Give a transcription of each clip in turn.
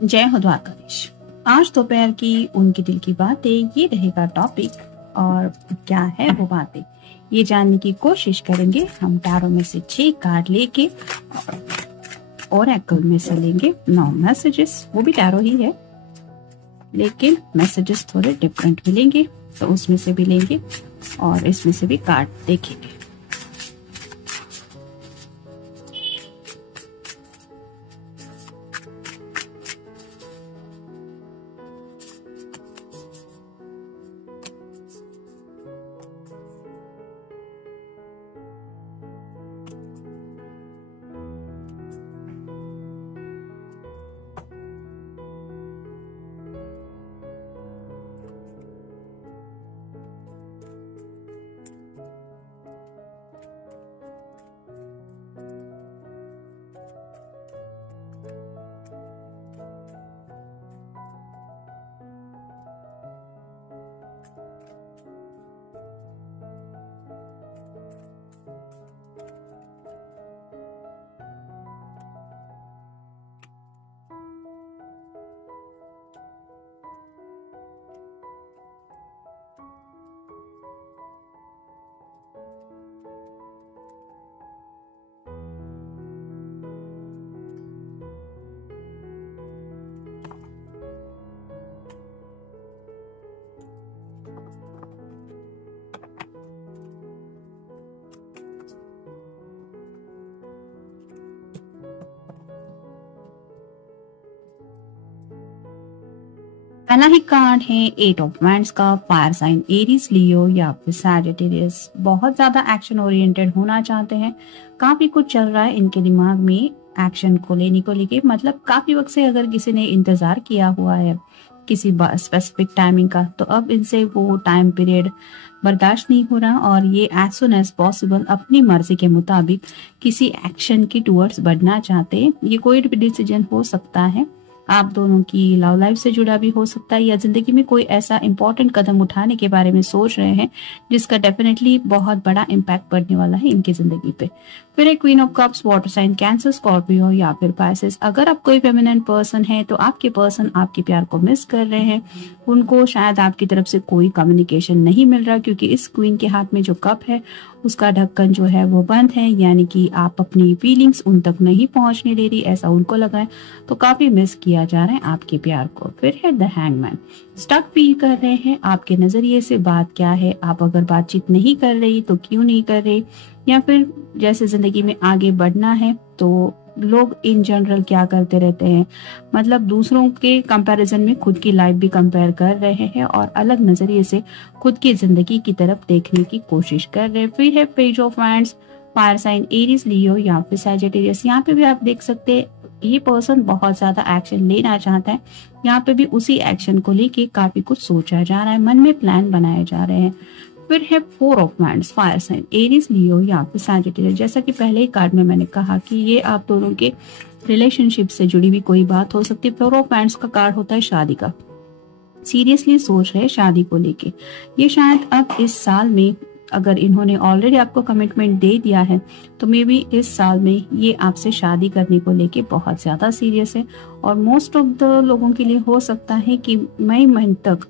जय हो द्वारकाधीश। आज दोपहर की उनके दिल की बातें ये रहेगा टॉपिक। और क्या है वो बातें, ये जानने की कोशिश करेंगे हम टैरो में से 6 कार्ड लेके और ओरेकल में से लेंगे 9 मैसेजेस। वो भी टैरो ही है लेकिन मैसेजेस थोड़े डिफरेंट मिलेंगे, तो उसमें से भी लेंगे और इसमें से भी कार्ड देखेंगे। पहला ही कार्ड है 8 ऑफ वैंड्स का। फायर साइन एरीज, लियो या फिर सैजिटेरियस बहुत ज्यादा एक्शन ओरिएंटेड होना चाहते हैं। काफी कुछ चल रहा है इनके दिमाग में एक्शन को लेने को लेके, मतलब काफी वक्त से अगर किसी ने इंतजार किया हुआ है किसी स्पेसिफिक टाइमिंग का, तो अब इनसे वो टाइम पीरियड बर्दाश्त नहीं हो रहा और ये एज सुन एज पॉसिबल अपनी मर्जी के मुताबिक किसी एक्शन की टूवर्ड्स बढ़ना चाहते हैं। ये कोई भी डिसीजन हो सकता है, आप दोनों की लव लाइफ से जुड़ा भी हो सकता है या जिंदगी में कोई ऐसा इंपॉर्टेंट कदम उठाने के बारे में सोच रहे हैं जिसका डेफिनेटली बहुत बड़ा इम्पैक्ट पड़ने वाला है इनकी जिंदगी पे। फिर एक queen of cups, water sign cancer, Scorpio या फिर पाइसेस। अगर आप कोई फेमिनिन पर्सन है तो आपके पर्सन आपके प्यार को मिस कर रहे हैं, उनको शायद आपकी तरफ से कोई कम्युनिकेशन नहीं मिल रहा, क्योंकि इस क्वीन के हाथ में जो कप है उसका ढक्कन जो है वो बंद है, यानी कि आप अपनी फीलिंग्स उन तक नहीं पहुंचने दे रही, ऐसा उनको लगा है, तो काफी मिस किया जा रहा है आपके प्यार को। फिर है द हैंगमैन, स्टक फील कर रहे हैं। आपके नजरिए से बात क्या है, आप अगर बातचीत नहीं कर रही तो क्यों नहीं कर रही, या फिर जैसे जिंदगी में आगे बढ़ना है तो लोग इन जनरल क्या करते रहते हैं, मतलब दूसरों के कंपैरिजन में खुद की लाइफ भी कंपेयर कर रहे हैं और अलग नजरिए से खुद की जिंदगी की तरफ देखने की कोशिश कर रहे हैं। फिर है page of wands, fire sign Aries, Leo या फिर सैजिटेरियस। यहाँ पे भी आप देख सकते हैं ये पर्सन बहुत ज्यादा एक्शन लेना चाहता है। यहाँ पे भी उसी एक्शन को लेके काफी कुछ सोचा जा रहा है, मन में प्लान बनाए जा रहे हैं। फिर है 4 of wands, fire sign Aries, Leo या फिर सैजिटेरियस। जैसा कि पहले ही कार्ड में मैंने कहा कि ये आप दोनों के रिलेशनशिप से जुड़ी हुई कोई बात हो सकती है। 4 ऑफ वैंड्स का कार्ड होता है शादी का, सीरियसली सोच रहे शादी को लेके। ये शायद अब इस साल में, अगर इन्होंने ऑलरेडी आपको कमिटमेंट दे दिया है तो मे बी इस साल में ये आपसे शादी करने को लेके बहुत ज्यादा सीरियस है। और मोस्ट ऑफ द लोगों के लिए हो सकता है कि मई मंथ तक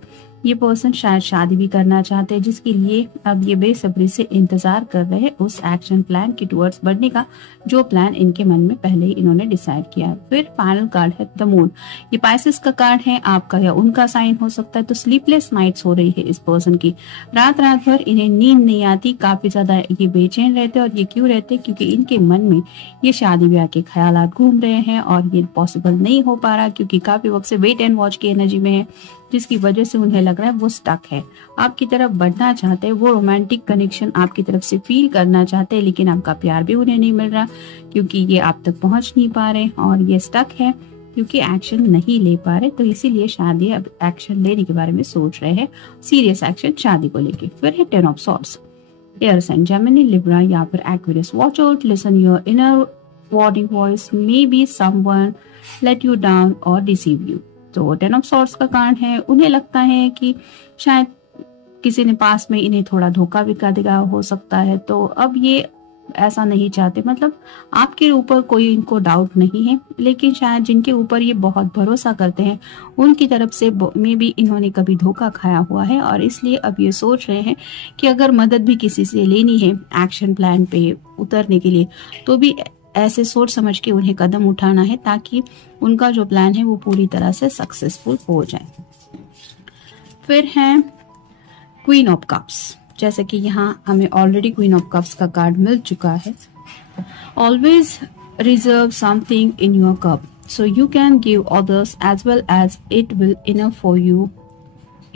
ये पर्सन शायद शादी भी करना चाहते हैं, जिसके लिए अब ये बेसब्री से इंतजार कर रहे हैं उस एक्शन प्लान की टुवर्ड्स बढ़ने का, जो प्लान इनके मन में पहले ही इन्होंने डिसाइड किया है। फिर फाइनल कार्ड है द मून, ये पाइसेस का कार्ड है, आपका या उनका साइन हो सकता है। तो स्लीपलेस नाइट्स हो रही है इस पर्सन की, रात रात भर इन्हें नींद नहीं आती, काफी ज्यादा ये बेचैन रहते हैं। और ये क्यों रहते हैं, क्योंकि इनके मन में ये शादी ब्याह के ख्यालात घूम रहे हैं और ये पॉसिबल नहीं हो पा रहा, क्योंकि काफी वक्त से वेट एंड वॉच की एनर्जी में है, जिसकी वजह से उन्हें लग रहा है वो स्टक है। आपकी तरफ बढ़ना चाहते हैं, वो रोमांटिक कनेक्शन आपकी तरफ से फील करना चाहते हैं, लेकिन आपका प्यार भी उन्हें नहीं मिल रहा, क्योंकि ये आप तक पहुंच नहीं पा रहे और ये स्टक है क्योंकि एक्शन नहीं ले पा रहे। तो इसीलिए शादी अब एक्शन लेने के बारे में सोच रहे हैं, सीरियस एक्शन शादी को लेके। फिर है 10 of swords, air sign Gemini, Libra या फिर Aquarius. Watch out, listen your inner warning voice, may be someone let you down और डिसीव यू। तो 10 ऑफ सॉर्ड्स का कार्ड है, उन्हें लगता है कि शायद किसी ने पास में इन्हें थोड़ा धोखा भी कर दिया हो सकता है। तो अब ये ऐसा नहीं चाहते, मतलब आपके ऊपर कोई इनको डाउट नहीं है, लेकिन शायद जिनके ऊपर ये बहुत भरोसा करते हैं उनकी तरफ से मे बी इन्होंने कभी धोखा खाया हुआ है, और इसलिए अब ये सोच रहे हैं कि अगर मदद भी किसी से लेनी है एक्शन प्लान पे उतरने के लिए, तो भी ऐसे सोच समझ के उन्हें कदम उठाना है ताकि उनका जो प्लान है वो पूरी तरह से सक्सेसफुल हो जाए। फिर है क्वीन ऑफ कप्स। जैसे कि यहाँ हमें ऑलरेडी क्वीन ऑफ कप्स का कार्ड मिल चुका है। Always reserve something in your cup so you can give others as well as it will enough for you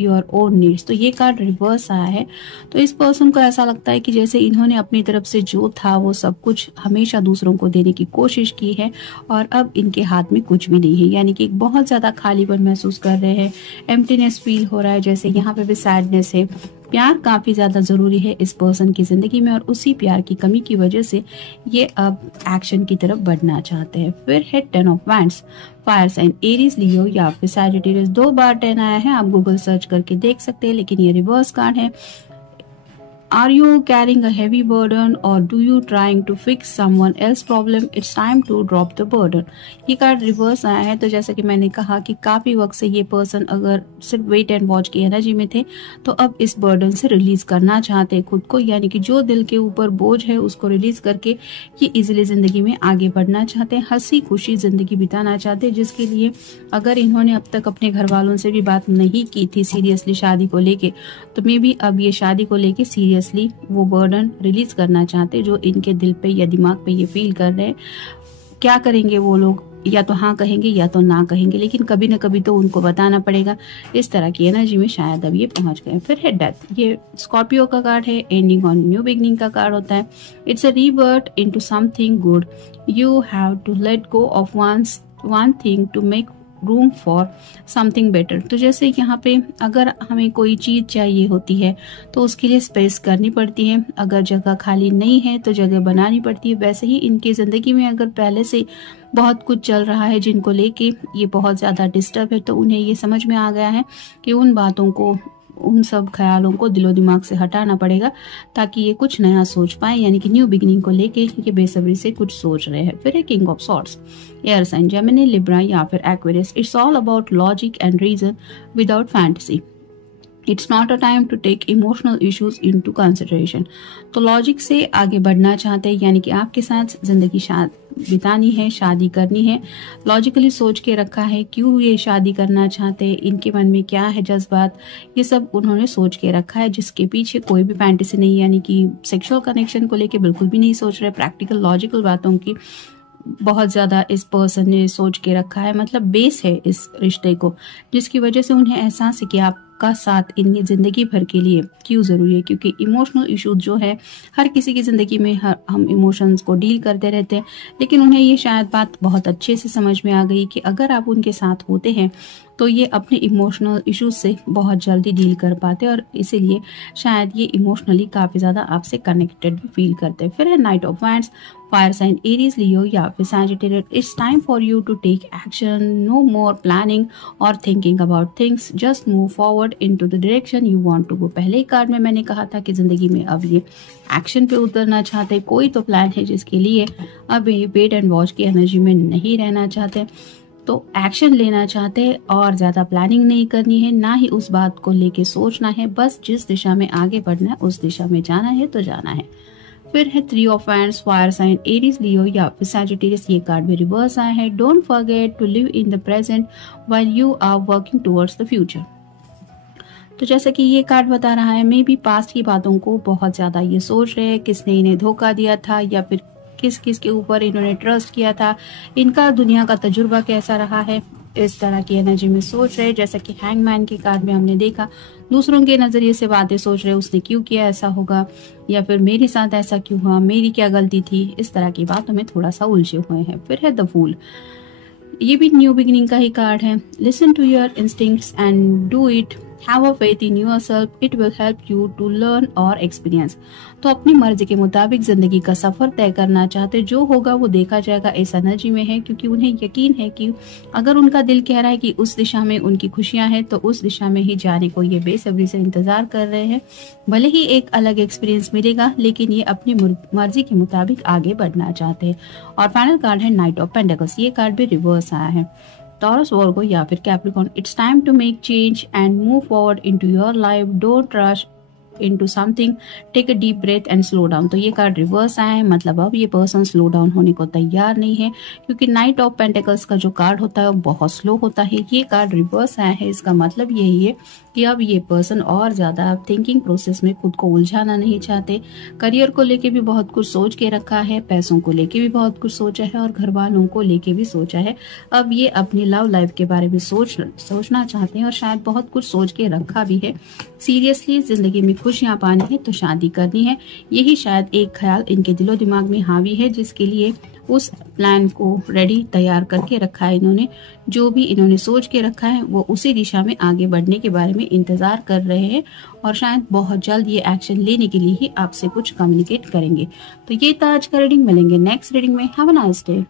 your own needs. तो ये कार्ड रिवर्स आया है, तो इस पर्सन को ऐसा लगता है कि जैसे इन्होंने अपनी तरफ से जो था वो सब कुछ हमेशा दूसरों को देने की कोशिश की है और अब इनके हाथ में कुछ भी नहीं है, यानी कि बहुत ज्यादा खालीपन महसूस कर रहे हैं, एम्प्टीनेस फील हो रहा है। जैसे यहाँ पे भी सैडनेस है। प्यार काफी ज्यादा जरूरी है इस पर्सन की जिंदगी में और उसी प्यार की कमी की वजह से ये अब एक्शन की तरफ बढ़ना चाहते हैं। फिर है 10 of wands. Fire sign Aries, Leo या फिर सैजिटेरियस। 2 बार 10 आया है, आप गूगल सर्च करके देख सकते हैं, लेकिन ये रिवर्स कार्ड है। Are you carrying a heavy burden or do you trying to fix someone else's problem? It's time to drop the burden. ये कार्ड रिवर्स आया है, तो जैसा कि मैंने कहा कि काफी वक्त से ये पर्सन अगर सिर्फ वेट एंड वॉच की एनर्जी में थे, तो अब इस बर्डन से रिलीज करना चाहते हैं खुद को, यानी कि जो दिल के ऊपर बोझ है उसको रिलीज करके ये इजिली जिंदगी में आगे बढ़ना चाहते हैं, हंसी खुशी जिंदगी बिताना चाहते हैं, जिसके लिए अगर इन्होंने अब तक अपने घर वालों से भी बात नहीं की थी सीरियसली शादी को लेके, तो मे बी अब ये शादी को लेके सीरियसली वो बर्डन रिलीज करना चाहते जो इनके दिल पे या दिमाग पे ये फील कर रहे हैं। क्या करेंगे वो लोग, या तो हाँ कहेंगे या तो ना कहेंगे, लेकिन कभी ना कभी तो उनको बताना पड़ेगा। इस तरह की एनर्जी में शायद अब ये पहुंच गए। फिर है डेथ। ये स्कॉर्पियो का कार्ड है, एंडिंग ऑन न्यू बिगनिंग का कार्ड होता है। It's a rebirth into something good. You have to let go of one thing to make room for something better. तो जैसे यहाँ पे अगर हमें कोई चीज चाहिए होती है तो उसके लिए स्पेस करनी पड़ती है, अगर जगह खाली नहीं है तो जगह बनानी पड़ती है। वैसे ही इनकी जिंदगी में अगर पहले से बहुत कुछ चल रहा है जिनको लेके ये बहुत ज्यादा डिस्टर्ब है, तो उन्हें ये समझ में आ गया है कि उन बातों को, उन सब ख्यालों को दिलो दिमाग से हटाना पड़ेगा ताकि ये कुछ नया सोच पाए, यानी कि न्यू बिगिनिंग को लेके ये बेसब्री से कुछ सोच रहे हैं। फिर है king of swords. Air sign, Gemini, Libra या फिर Aquarius. It's all about logic and reason without fantasy. It's not a time to take emotional issues into consideration. तो लॉजिक से आगे बढ़ना चाहते हैं, यानी कि आपके साथ जिंदगी बितानी है, शादी करनी है, लॉजिकली सोच के रखा है क्यों ये शादी करना चाहते हैं, इनके मन में क्या है जज्बात, ये सब उन्होंने सोच के रखा है, जिसके पीछे कोई भी फैंटेसी नहीं, यानी कि सेक्सुअल कनेक्शन को लेके बिल्कुल भी नहीं सोच रहे। प्रैक्टिकल लॉजिकल बातों की बहुत ज्यादा इस पर्सन ने सोच के रखा है, मतलब बेस है इस रिश्ते को, जिसकी वजह से उन्हें एहसास है कि आपका साथ इनकी जिंदगी भर के लिए क्यों जरूरी है। क्योंकि इमोशनल इश्यूज जो है हर किसी की जिंदगी में हम इमोशंस को डील करते रहते हैं, लेकिन उन्हें ये शायद बात बहुत अच्छे से समझ में आ गई कि अगर आप उनके साथ होते हैं तो ये अपने इमोशनल इश्यूज से बहुत जल्दी डील कर पाते हैं और इसीलिए शायद ये इमोशनली काफी ज्यादा आपसे कनेक्टेड फील करते हैं। फिर है knight of wands. Fire sign Aries, Leo या फिर Sagittarius. It's time for you to take action, no more planning और thinking about things, just move forward into the direction you want to go. पहले ही card में मैंने कहा था कि जिंदगी में अब ये एक्शन पे उतरना चाहते, कोई तो प्लान है जिसके लिए अब ये वेट एंड वॉच की एनर्जी में नहीं रहना चाहते, तो एक्शन लेना चाहते हैं और ज्यादा प्लानिंग नहीं करनी है, ना ही उस बात को लेके सोचना है, बस जिस दिशा में आगे बढ़ना है उस दिशा में जाना है तो जाना है। फिर है 3 of wands. Fire sign Aries, Leo या फिर सैजिटेरियस। ये कार्ड में रिवर्स आया है। Don't forget to live in the present while you are working towards the future. तो जैसा कि ये कार्ड बता रहा है, मे बी पास्ट की बातों को बहुत ज्यादा ये सोच रहे हैं, किसने इन्हें धोखा दिया था या फिर किस किस के ऊपर इन्होंने ट्रस्ट किया था, इनका दुनिया का तजुर्बा कैसा रहा है, इस तरह की एनर्जी में सोच रहे। जैसा कि हैंगमैन के कार्ड में हमने देखा, दूसरों के नजरिए से बातें सोच रहे, उसने क्यों किया ऐसा होगा, या फिर मेरे साथ ऐसा क्यों हुआ, मेरी क्या गलती थी, इस तरह की बातों में थोड़ा सा उलझे हुए हैं। फिर है द फूल। ये भी न्यू बिगिनिंग का ही कार्ड है। Listen to your instincts and do it have a faith in yourself, it will help you to learn और एक्सपीरियंस। तो अपनी मर्जी के मुताबिक जिंदगी का सफर तय करना चाहते, जो होगा वो देखा जाएगा इस एनर्जी में है, क्योंकि उन्हें यकीन है कि अगर उनका दिल कह रहा है कि उस दिशा में उनकी खुशियां हैं तो उस दिशा में ही जाने को ये बेसब्री से इंतजार कर रहे हैं। भले ही एक अलग एक्सपीरियंस मिलेगा, लेकिन ये अपनी मर्जी के मुताबिक आगे बढ़ना चाहते हैं। और फाइनल कार्ड है नाइट ऑफ पेंटिकल्स। ये कार्ड भी रिवर्स आया है। टॉरस, वर्गो या फिर Capricorn, it's time to make change and move forward into your life, don't rush into something, take a deep breath and slow down. तो ये card reverse आया है, मतलब अब ये पर्सन स्लो डाउन होने को तैयार नहीं है, क्योंकि नाइट ऑफ पेंटिकल्स का जो कार्ड होता है वो बहुत स्लो होता है। ये कार्ड रिवर्स आया है, इसका मतलब यही है कि अब ये पर्सन और ज्यादा थिंकिंग प्रोसेस में खुद को उलझाना नहीं चाहते। करियर को लेके भी बहुत कुछ सोच के रखा है, पैसों को लेके भी बहुत कुछ सोचा है, और घर वालों को लेके भी सोचा है। अब ये अपनी लव लाइफ के बारे में सोचना चाहते हैं, और शायद बहुत कुछ सोच के रखा भी है। सीरियसली जिंदगी में खुशियां पानी है तो शादी करनी है, यही शायद एक ख्याल इनके दिलो दिमाग में हावी है, जिसके लिए उस प्लान को रेडी तैयार करके रखा है इन्होंने। जो भी इन्होंने सोच के रखा है वो उसी दिशा में आगे बढ़ने के बारे में इंतजार कर रहे हैं, और शायद बहुत जल्द ये एक्शन लेने के लिए ही आपसे कुछ कम्युनिकेट करेंगे। तो ये था आज का रीडिंग। मिलेंगे नेक्स्ट रीडिंग में। Have a nice day.